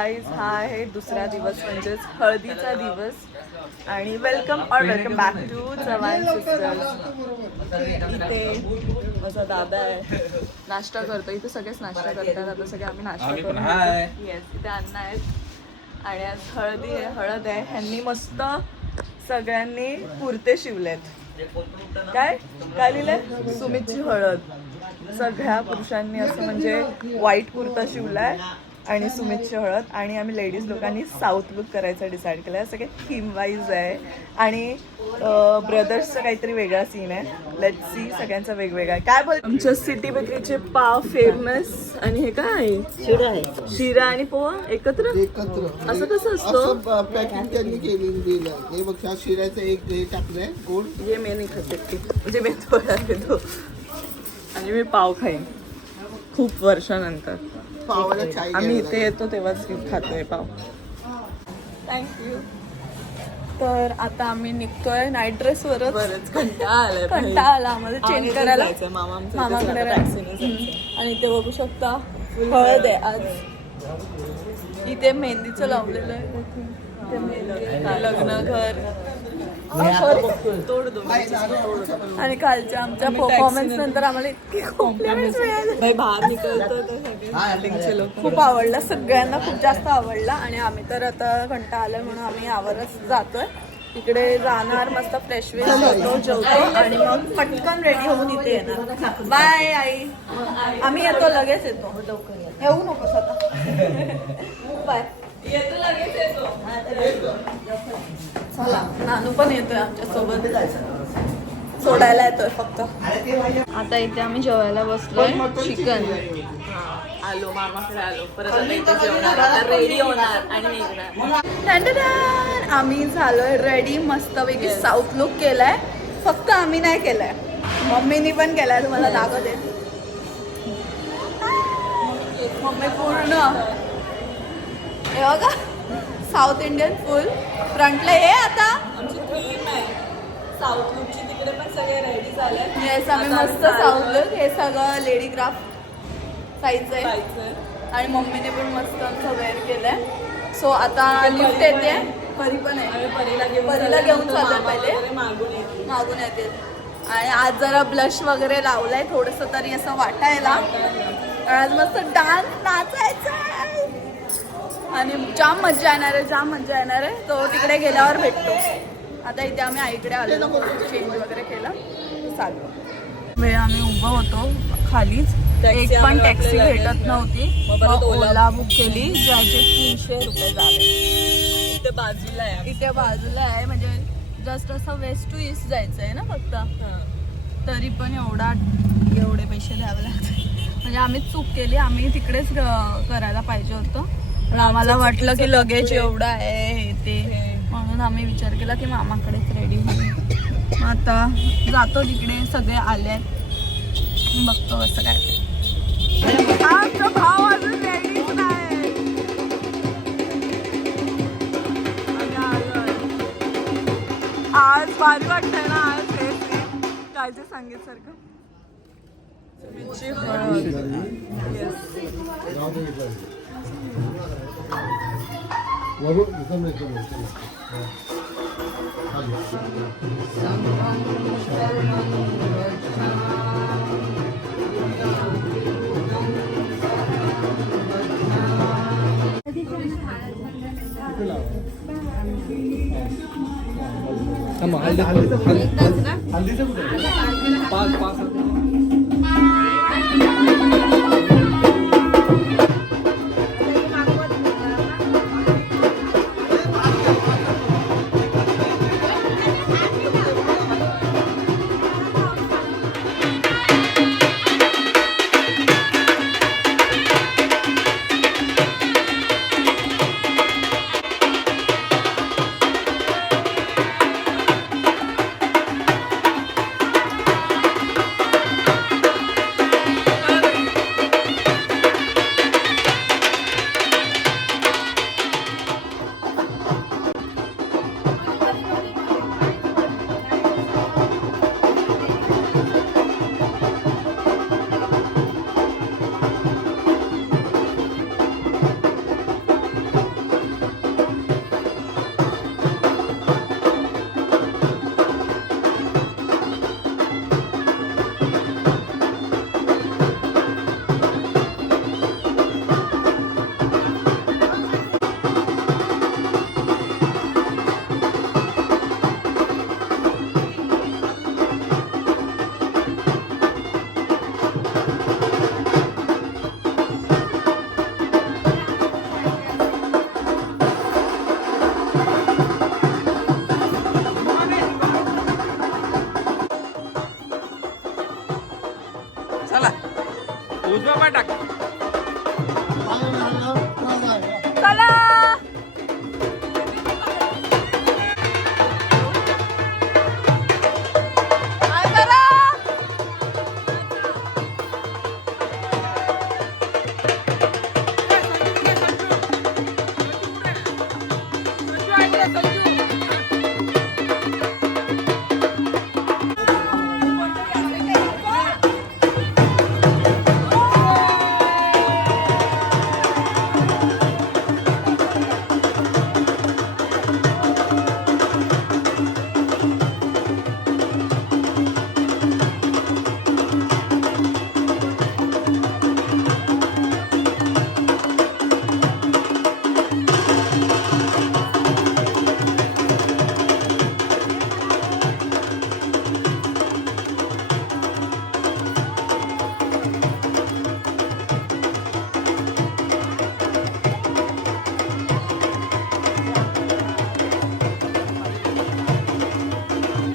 Guys, हा आहे दुसरा दिवस म्हणजेच हळदीचा दिवस आणि welcome back to Chavan sisters. इथे माझा दादा आहे, नाश्ता करतो. इथे सगळेच नाश्ता करतात. आता सगळे आम्ही नाश्ता करतो. येस, इथे अन्न आहेत आणि आज हळद आहे. ह्यांनी मस्त सगळ्यांनी कुर्ते शिवलेत. काय काय लिहिलंय? सुमितची हळद. सगळ्या पुरुषांनी असं म्हणजे व्हाईट कुर्ता शिवलाय आणि सुमितची हळद. आणि आम्ही लेडीज लोकांनी साऊथ लुक करायचा डिसाईड केला. सगळे थीम वाईज आहे आणि ब्रदर्सचा काहीतरी वेगळा सीन आहे. लेट्स सी, सगळ्यांचा वेगवेगळा आहे. काय बोल, आमच्या सिटी बेकरीचे पाव फेमस. आणि हे काय आहे? शिरा आहे. शिरा आणि पोहा एकत्र एकत्र असं कसं असतं? पॅकिंग त्यांनी केलेली दिलं. हे बघ, ह्या शिऱ्याचं एक हे टाकलंय गोड. हे मी नाही खाते, म्हणजे मी थोडा घेतो आणि मी पाव खाईन खूप वर्षानंतर. पावाला चाय आम्ही इथे येतो तेव्हाच खातोय पाव. थँक्यू. तर आता आम्ही निघतोय नाईट ड्रेसवरच. बरंच कंटाळा आला आम्हाला चेंज करायला मामाकडे. आणि इथे बघू शकता हळद आहे आज. इथे मेहंदीचं लावलेलं आहे. इथे मेहंदी, लग्न घर. आणि कालच्या आमच्या परफॉर्मन्स नंतर आम्हाला इतके कॉम्प्लिमेंट्स मिळाले. बाहेर निकलतो खूप आवडला, सगळ्यांना खूप जास्त आवडला. आणि आम्ही तर आता कंटाळा आलाय म्हणून आम्ही यावरच जातोय. इकडे जाणार, मस्त फ्रेश वेश होतो, जेवतो आणि मग पटकन रेडी होऊन इथे येणार. बाय आई, आम्ही येतो, लगेच येतो. येऊ नकोस आता. बाय. येतो, लगेच येतो. चला, नानू पण येतोय आमच्या सोबत, सोडायला येतोय फक्त. आता इथे आम्ही जेवायला बसलोय. चिकन आलो, मामाकडे आलो. परत आता इथे जेवणार, आता रेडी होणार आणि निघणार. आम्ही झालोय रेडी, मस्तपैकी साऊथ लुक केलाय. फक्त आम्ही नाही केलाय, मम्मीनी पण केलाय. तुम्हाला दाखवते, मम्मी पूर्ण हे बघा, साऊथ इंडियन फुल फ्रंटला. हे आता आमची थीम आहे साऊथ लुकची. तिकडे पण सगळे रेडी झाले. येस, आम्ही मस्त साऊथ लुक. हे सगळं लेडी क्राफ्ट साईज आहे आणि मम्मीने पण मस्त आमचं वेअर केलंय. सो आता लिफ्ट येते. परी पण आहे, परीला घेऊन चाललोय. पहिले मागून येते. आणि आज जरा ब्लश वगैरे लावलाय थोडंसं तरी असं वाटायला. आज मस्त डान्स नाचायचा आणि जाम मजा येणार आहे. तो तिकडे गेल्यावर भेटतो. आता इथे आम्ही आईकडे आलेलो, चेंज वगैरे केलं, चालू वेळ आम्ही उभं होतो खालीच. एक पण टॅक्सी भेटत नव्हती. मग ओला बुक केली, ज्याचे 300 रुपये झाले. इथे बाजूला आहे म्हणजे जस्ट असं वेस्ट टू ईस्ट जायचं आहे ना फक्त. तरी पण एवढे पैसे द्यावे लागतात. म्हणजे आम्हीच चूक केली, आम्ही तिकडेच करायला पाहिजे होतं. पण आम्हाला वाटलं की लगेज एवढं आहे ते, म्हणून आम्ही विचार केला की मामाकडेच रेडी होईल. आता जातो तिकडे, सगळे आलेत, बघतो असं काय. आमचा भाव अजून रेडीच नाही. आज भारी वाटतंय ना, आज काय ते सांगितल्यासारखं. उजवा पाय टाक. चला काय करा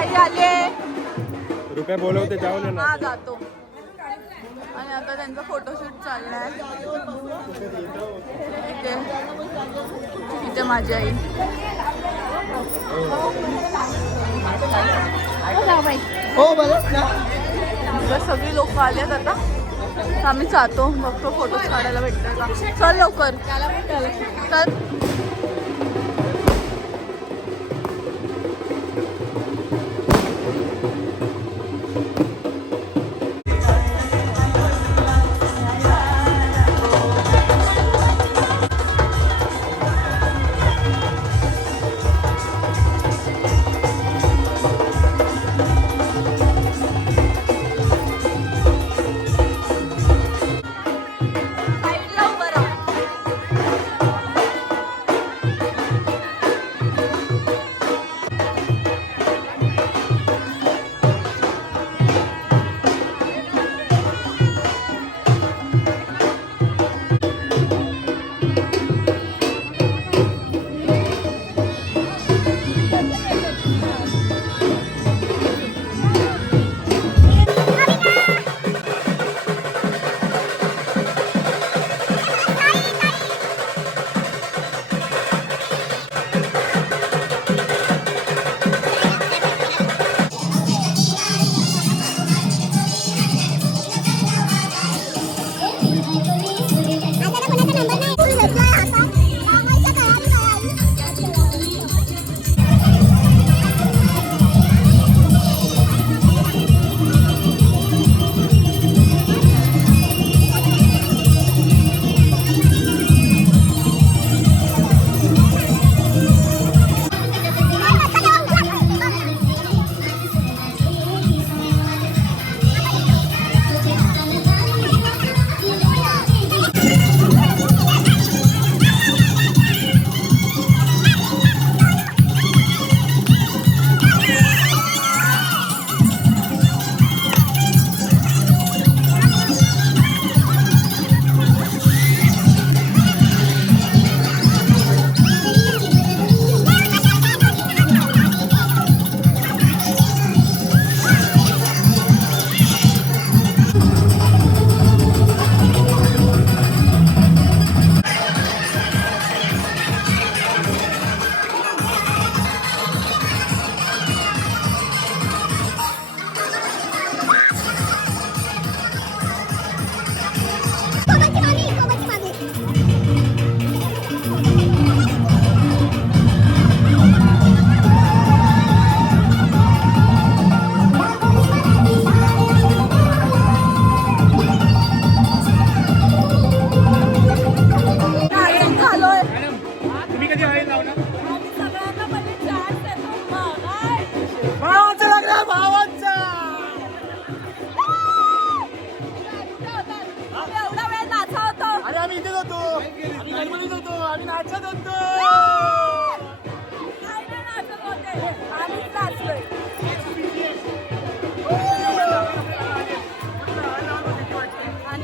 आई आले रुपये बोलवते जाऊ ना. हा जातो आणि आता त्यांचा फोटोशूट चाललाय इथे माझी आई हो बरं ना. इकडे सगळी लोक आलेत आता आम्ही जातो बघतो फोटोज काढायला भेटतात का. चल लवकर चल. साईडला उभं राहा.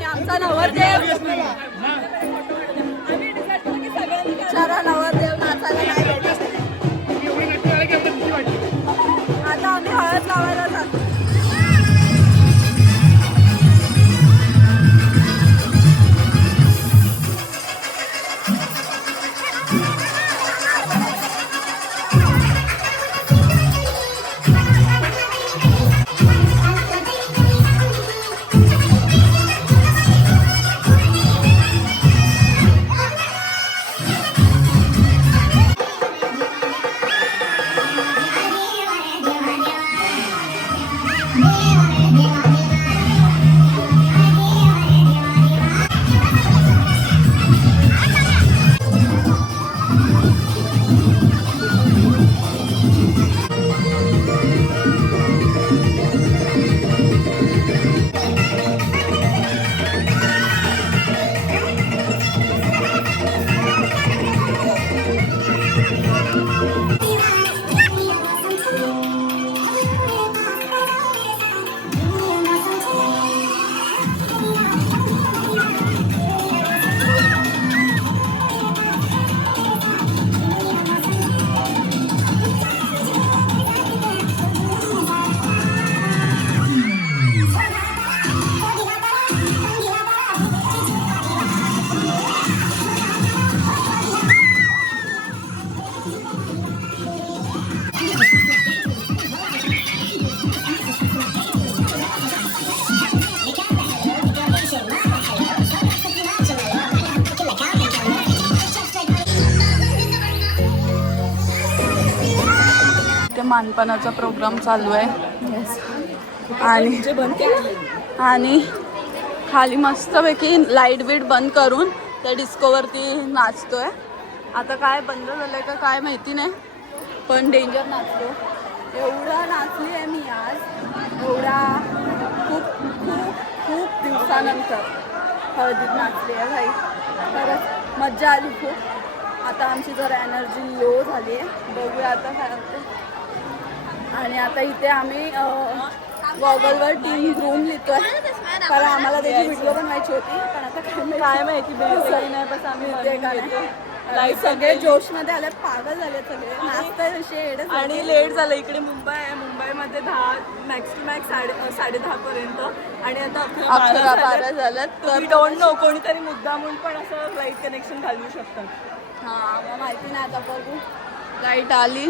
आमचा नवरदेव बिचारा नवरदेव नाचायला नाही भेटत. आता आम्ही हळद लावायला जातो. मानपानाचा प्रोग्राम चालू आहे आणि खाली मस्तपैकी लाईट बीट बंद करून त्या डिस्कोवरती नाचतोय. आता काय बंद झालंय का काय माहिती नाही, पण डेंजर नाचतो. एवढा नाचली आहे मी आज, एवढा खूप खूप खूप दिवसानंतर हळदीत नाचली आहे भाई. खरंच मज्जा आली खूप. आता आमची जरा एनर्जी लो झाली आहे, बघूया आता काय होतं. आणि आता इथे आम्ही गॉगलवर टीम रूम लिहितोय, कारण आम्हाला त्याची व्हिडिओ बनवायची होती. पण आता काय माहिती नाही, बस आम्ही इथे का नाही. सगळे जोशमध्ये आले, पागल झाले सगळे, नाचताय शेड. आणि लेट झालं. इकडे मुंबई आहे, मुंबईमध्ये 10 मॅक्स टू मॅक्स 10:30 पर्यंत, आणि आता 11-12 झाल्यात. तर डोंट नो, कोणीतरी मुद्दामून पण असं लाईट कनेक्शन घालवू शकतात. हां, मग माहिती नाही, आता बघू. लाईट आली,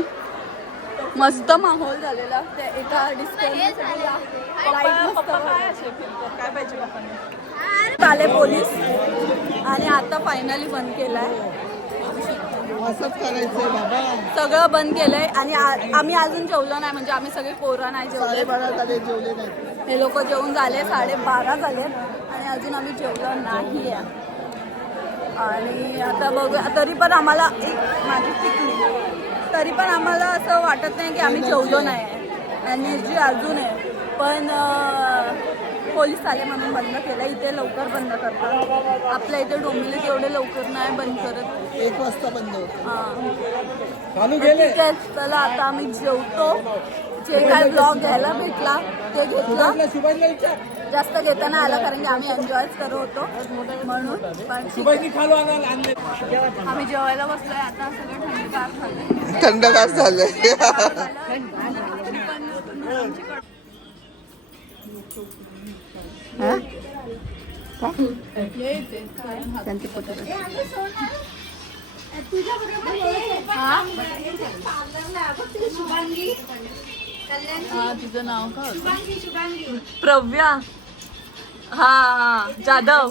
मस्त माहोल झालेला. त्या एका डिस्को लाईट मस्त काय पाहिजे पप्पांना? आले पोलीस आणि आता फायनली बंद केलाय. असंच करायचंय बाबा. सगळं बंद केलंय आणि आम्ही अजून जेवलो नाही, म्हणजे आम्ही सगळे पोरं नाही जेवले. 12:30 झाले, जेवले नाही. हे लोक जेवून झाले 12:30 झाले आणि अजून आम्ही जेवलो नाही आहे. आणि आता बघू, तरी पण आम्हाला माझी टिकली, तरी पण आम्हाला असं वाटत नाही की आम्ही जेवलो नाही आहे. एनर्जी अजून आहे, पण पोलीस आले म्हणून बंद केलं. इथे लवकर बंद करतात, आपल्या इथे डोंबिवलीत एवढे लवकर नाही बंद करत. 1 वाजता बंद होतं. हां, ठीक आहे. चला आता आम्ही जेवतो. जे काय ब्लॉग घ्यायला भेटला ते घेतला, जास्त घेताना आला कारण की आम्ही एन्जॉयच करत होतो म्हणून. पण आम्ही जेवायला बसलोय आता, सगळं थंडगार झालंय. थंडगार झालंय. तुझं नाव का होतं? प्रव्या. हा जाधव.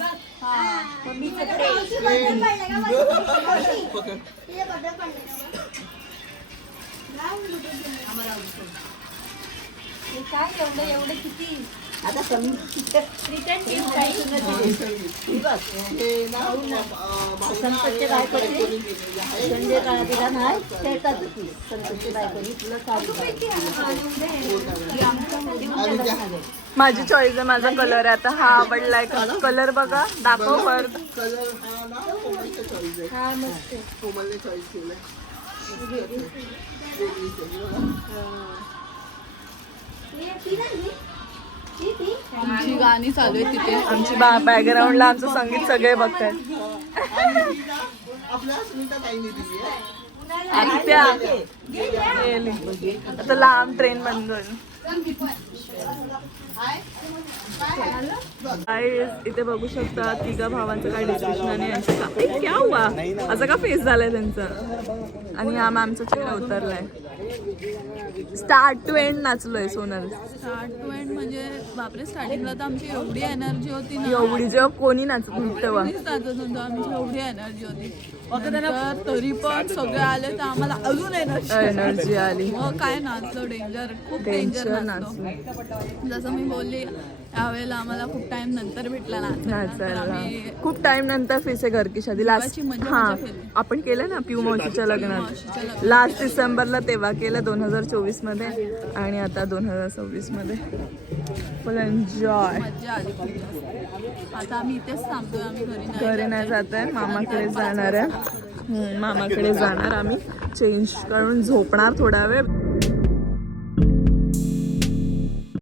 माझी चॉईस आहे, माझा कलर आहे. आता हा आवडलाय का कलर? बघा, दाखव वर. कलर हा ना कोमलचा चॉईस आहे. कोमलने चॉईस केलाय. आमची गाणी चालू आहे तिथे. आमची बॅकग्राऊंडला आमचं संगीत सगळे बघतात. आपल्या सुनीता ताईने दिली आहे. आत्या गेली. आता लांब ट्रेन बंद होईल. इथे बघू शकता तिघा भावांचं काय डिस्कशन आणि यांचं का क्या हुआ, असं का फेस झालाय त्यांचा. आणि हा मॅमचा चेहरा उतरलाय. स्टार्ट टू एंड नाचलोय सोनल. स्टार्ट टू एंड म्हणजे बापरे, स्टार्टिंगला तर आमची एवढी एनर्जी होती ना, एवढी जेव्हा कोणी नाचत नव्हतं तेव्हा. कोणीच नाचत नव्हतं, आमची एवढी एनर्जी होती. तर तरी पण सगळे आले तर आम्हाला अजून एनर्जी आली. मग काय नाचलो, डेंजर, खूप डेंजर नाचलो. जसं मी बोलली, यावेळेला आम्हाला खूप टाइम नंतर भेटला नाचायला. खूप टाइम नंतर फिर से घर की शादी. लास्ट हा आपण केलं ना पिऊ मावशीच्या लग्नात, लास्ट डिसेंबरला तेव्हा केलं 2024 मध्ये, आणि आता 2026 मध्ये. फुल एन्जॉय. मज्जा आली खूप जास्त. आता आम्ही इथेच थांबतोय, आम्ही घरी नाही जात आहे, मामाकडे जाणार आहे. मामाकडे जाणार आम्ही, चेंज करून झोपणार थोडा वेळ.